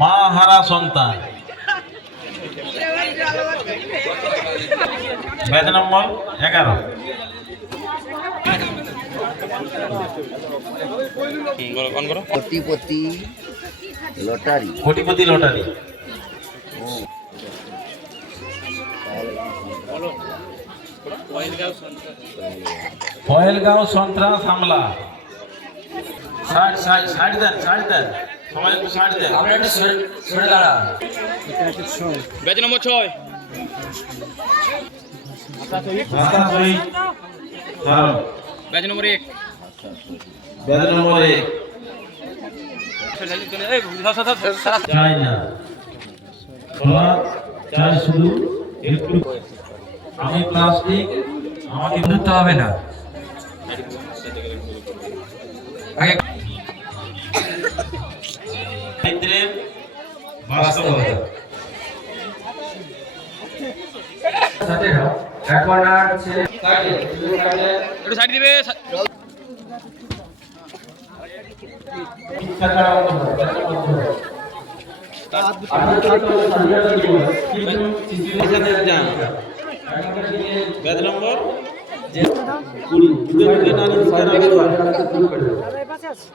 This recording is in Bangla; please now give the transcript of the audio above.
মা হারা সন্তান। Batch number 11। কোটিপতি লটারি। কোটিপতি লটারি। পয়েলগাঁও সন্ত্রাস হামলা। সাইড দেন সবাই একটু সাইড দেন। Batch number 6। Batch number 1। Batch number 1। চাই না তোরা চাই শুধু একটু। আমি প্লাস্টিক আমাকে ধরতে হবে না। আগে দারিদ্র্যের বাস্তবতা। এখন আর ছেলে একটু সাইড দিবে। Batch number 20।